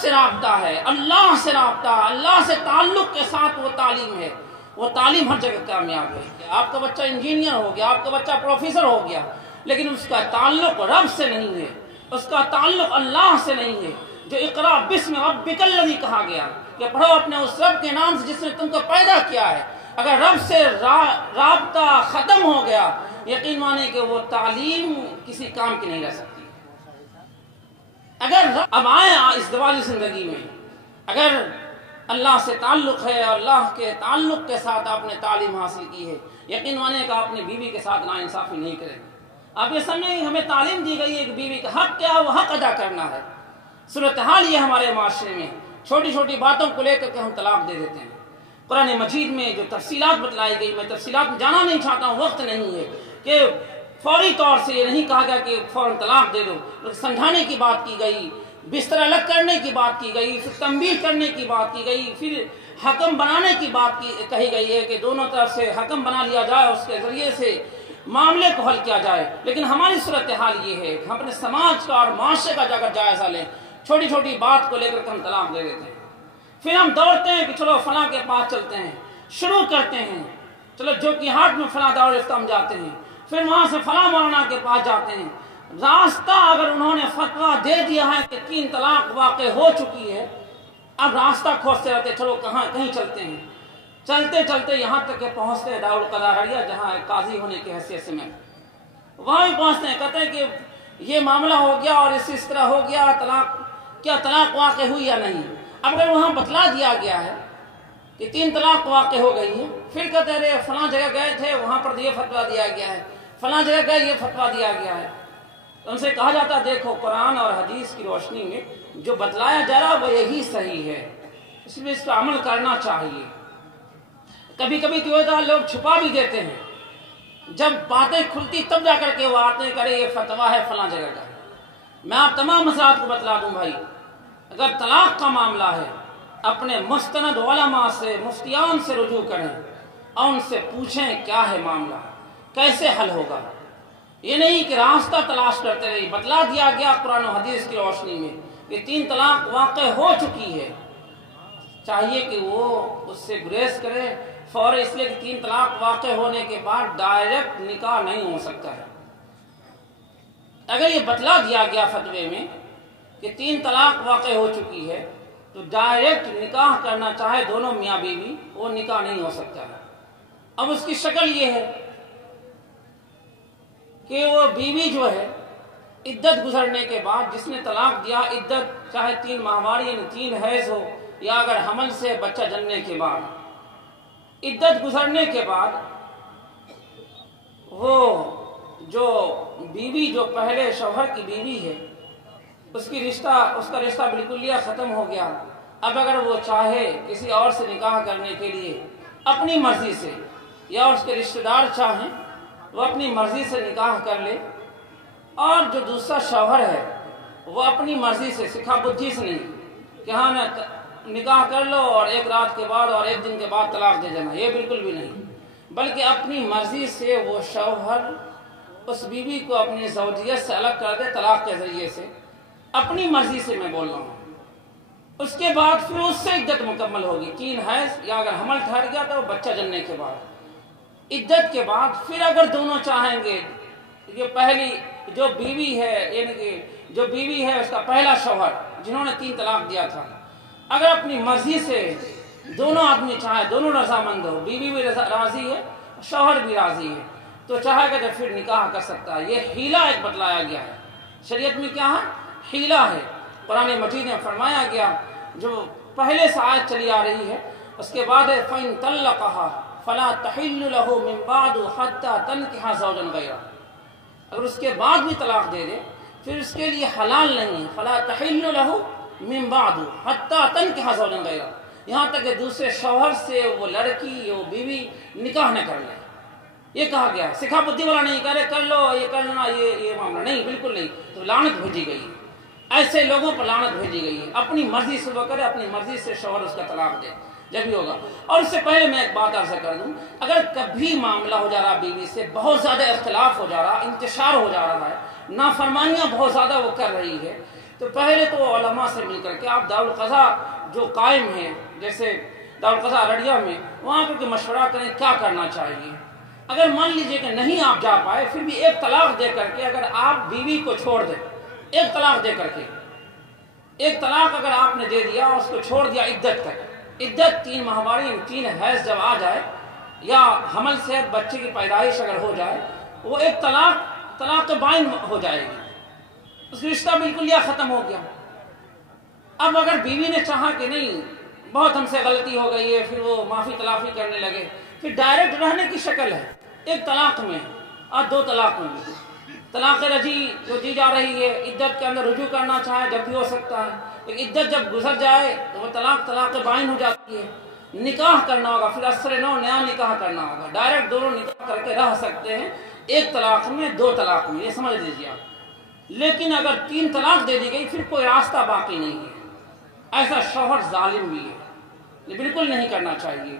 سے رابطہ ہے، اللہ سے رابطہ، اللہ سے تعلق کے ساتھ وہ تعلیم ہے، وہ تعلیم ہر جگہ کامیاب ہے۔ آپ کا بچہ انجینئر ہو گیا، آپ کا بچہ پروفیسر ہو گیا، لیکن اس کا تعلق رب سے نہیں ہے، اس کا تعلق اللہ سے نہیں ہے۔ جو اقرا بسم ربک الذی کہا گیا کہ پڑھو اپنے اس رب کے نام سے جس نے تم کو پیدا کیا ہے، اگر رب سے رابطہ ختم ہو گیا، یقین مانے کہ وہ تعلیم کسی کام کی نہیں رہ سکتی۔ اگر اب آئے اس دوالی زندگی میں، اگر اللہ سے تعلق ہے اور اللہ کے تعلق کے ساتھ آپ نے تعلیم حاصل کی ہے، یقین مانے کہ آپ اپنی بیوی کے ساتھ ناانصافی نہیں کریں گے۔ آپ یہ سمجھیں ہمیں تعلیم دی گئی ہے کہ بیوی کا حق کیا ہے، وہ حق ادا کرنا ہے۔ صورتحال یہ ہمارے معاشرے میں چھوٹی چھوٹی باتوں کو لے کر کے ہم طلاق دے دیتے ہیں۔ قرآن مجید میں جو تفصیلات بتلائی گئی، میں تفصیلات میں جانا نہیں چاہتا ہوں، وقت نہیں ہے، کہ فوری طور سے یہ نہیں کہا گیا کہ فوراً طلاق دے دو، سمجھانے کی بات کی گئی، بستر الگ کرنے کی بات کی گئی، پھر تنبیہ کرنے کی بات کی گئی، پھر حکم بنانے کی بات کہی گئی ہے کہ دونوں طرف سے حکم بنا لیا جائے، اس کے ذریعے سے معاملے کو حل کیا جائے۔ لیکن ہماری صورتحال یہ ہے کہ ہم اپنے سماج کا اور معاشرے کا اگر جائزہ لیں، چھوٹی چھوٹی بات کو لے کر ہم طلاق دے دیتے ہیں، پھر ہم دوڑتے ہیں کہ چلو فلاں کے پاس چلتے ہیں، شروع کرتے ہیں، چلو جو کہ ہاٹ میں فلاں دارالفتہ ہم جاتے ہیں، پھر وہاں سے فلاں مولانا کے پاس جاتے ہیں۔ راستہ اگر انہوں نے فتویٰ دے دیا ہے کہ 3 طلاق واقع ہو چکی ہے، اب راستہ کھوجتے رہتے، چلو کہیں چلتے ہیں، چلتے چلتے یہاں تک کہ پہنچتے ہیں دارالقضا ہڑیا، جہاں قاضی ہونے کی حیثیت سے میں وہاں بھی پہنچتے ہیں، کہتے ہیں کہ یہ معاملہ ہو گیا اور اس طرح ہو گیا، طلاق واقع ہوئی یا نہیں۔ اب اگر وہاں بتلا دیا گیا ہے کہ 3 طلاق واقع ہو گئی ہے، پھر کہتے ہیں فلاں جگہ گئے تھے، وہاں پر یہ فتویٰ دیا گیا ہے، فلاں جگہ گئے یہ فتویٰ دیا گیا ہے، تو ان سے کہا جاتا ہے دیکھو قرآن اور حدیث کی روشنی میں جو بتلایا جا رہا وہ یہی صحیح ہے، اس لیے اس کا عمل کرنا چاہیے۔ کبھی کبھی کیا ہوتا ہے لوگ چھپا بھی دیتے ہیں، جب باتیں کھلتی تب جا کر کے وہ آتے ہیں کرے یہ فتویٰ ہے فلاں جگہ کا۔ میں آپ تمام مسائل کو بتلا دوں بھائی، اگر طلاق کا معاملہ ہے اپنے مستند علماء سے، مفتیان سے رجوع کریں اور ان سے پوچھیں کیا ہے معاملہ، کیسے حل ہوگا۔ یہ نہیں کہ راستہ تلاش کرتے رہی، بتلا دیا گیا قرآن و حدیث کی روشنی میں کہ 3 طلاق واقع ہو چکی ہے، چاہیے کہ وہ اس سے گریز کرے فوری، اس لیے کہ 3 طلاق واقع ہونے کے بعد ڈائریکٹ نکاح نہیں ہو سکتا ہے۔ اگر یہ بتلا دیا گیا فتوے میں کہ 3 طلاق واقع ہو چکی ہے تو ڈائریکٹ نکاح کرنا چاہے دونوں میاں بیوی، وہ نکاح نہیں ہو سکتا ہے۔ اب اس کی شکل یہ ہے کہ وہ بیوی جو ہے عدت گزرنے کے بعد، جس نے طلاق دیا، عدت چاہے 3 ماہوار یعنی 3 حیض ہو یا اگر حمل سے بچہ جننے کے بعد، عدت گزرنے کے بعد وہ جو بیوی جو پہلے شوہر کی بیوی ہے اس کا رشتہ بالکلیہ ختم ہو گیا۔ اب اگر وہ چاہے کسی اور سے نکاح کرنے کے لیے اپنی مرضی سے، یا اس کے رشتہ دار چاہیں وہ اپنی مرضی سے نکاح کر لے، اور جو دوسرا شوہر ہے وہ اپنی مرضی سے، سکھا بدھی سے نہیں کہ ہاں میں نکاح کر لو اور 1 رات کے بعد اور 1 دن کے بعد طلاق دے دینا، یہ بالکل بھی نہیں، بلکہ اپنی مرضی سے وہ شوہر اس بیوی کو اپنی زوجیت سے الگ کر دے طلاق کے ذریعے سے، اپنی مرضی سے میں بول رہا ہوں۔ اس کے بعد پھر اس سے عدت مکمل ہوگی، 3 حیض یا اگر حمل ٹھہر گیا تو بچہ جننے کے بعد، عدت کے بعد پھر اگر دونوں چاہیں گے، یہ پہلی جو بیوی ہے یعنی کہ جو بیوی ہے اس کا پہلا شوہر جنہوں نے 3 طلاق دیا تھا، اگر اپنی مرضی سے دونوں آدمی چاہے، دونوں رضامند ہو، بیوی بھی راضی ہے شوہر بھی راضی ہے، تو چاہے گا تو پھر نکاح کر سکتا ہے۔ یہ حیلہ ایک بتلایا گیا ہے شریعت میں، کیا ہے؟ حیلہ ہے۔ قرآن مجید میں فرمایا گیا، جو پہلے سے آیت چلی آ رہی ہے، اس کے بعد فَإِن طَلَّقَهَا فَلَا تَحِلُّ لَهُ مِن بَعْدُ حَتَّى تَنكِحَ زَوْجًا غَيْرَهُ، اگر اس کے بعد بھی طلاق دے دے پھر اس کے لیے حلال نہیں ہے، فَلَا تَحِلُّ لَهُ مِن بَعْدُ حَتَّى تَنكِحَ زَوْجًا غَيْرَهُ، یہاں تک کہ دوسرے شوہر سے وہ لڑکی وہ بیوی نکاح نہ کر لے۔ یہ کہا گیا، سکھا بدھی والا نہیں کرے کر لو یہ کر لینا، یہ معاملہ نہیں، بالکل نہیں، تو لعنت بھیجی گئی ہے، ایسے لوگوں پر لعنت بھیجی گئی ہے۔ اپنی مرضی سے وہ کرے، اپنی مرضی سے شوہر اس کا طلاق دے جب بھی ہوگا۔ اور اس سے پہلے میں ایک بات عرض کر دوں، اگر کبھی معاملہ ہو جا رہا بیوی سے، بہت زیادہ اختلاف ہو جا رہا، انتشار ہو جا رہا ہے، نافرمانیاں بہت زیادہ وہ کر رہی ہے، تو پہلے تو علماء سے مل کر کے آپ دارالقضاء جو قائم ہیں جیسے دارالقضاء ارڑیا میں وہاں پر مشورہ کریں کیا کرنا چاہیے. اگر مان لیجئے کہ نہیں آپ جا پائے پھر بھی ایک طلاق دے کر کے اگر آپ بیوی کو چھوڑ دیں, ایک طلاق دے کر کے, ایک طلاق اگر آپ نے دے دیا اس کو چھوڑ دیا عدت تک, عدت 3 ماہواری 3 حیض جب آ جائے یا حمل سے بچے کی پیدائش اگر ہو جائے وہ ایک طلاق بائن ہو جائے گی, اس کا رشتہ بالکل یا ختم ہو گیا. اب اگر بیوی نے چاہا کہ نہیں بہت ہم سے غلطی ہو گئی ہے پھر وہ معافی تلافی کرنے لگے, پھر ڈائریکٹ رہنے کی شکل ہے ایک طلاق میں اور 2 طلاق میں بھی. طلاق رجی جو دی جا رہی ہے عدت کے اندر رجوع کرنا چاہے جب بھی ہو سکتا ہے, لیکن عدت جب گزر جائے تو وہ طلاق بائن ہو جاتی ہے. نکاح کرنا ہوگا پھر اثر نو نیا نکاح کرنا ہوگا, ڈائریکٹ دونوں نکاح کر کے رہ سکتے ہیں ایک طلاق میں 2 طلاق میں, یہ سمجھ لیجیے آپ. لیکن اگر 3 طلاق دے دی گئی پھر کوئی راستہ باقی نہیں ہے. ایسا شوہر ظالم بھی ہے, یہ بالکل نہیں کرنا چاہیے.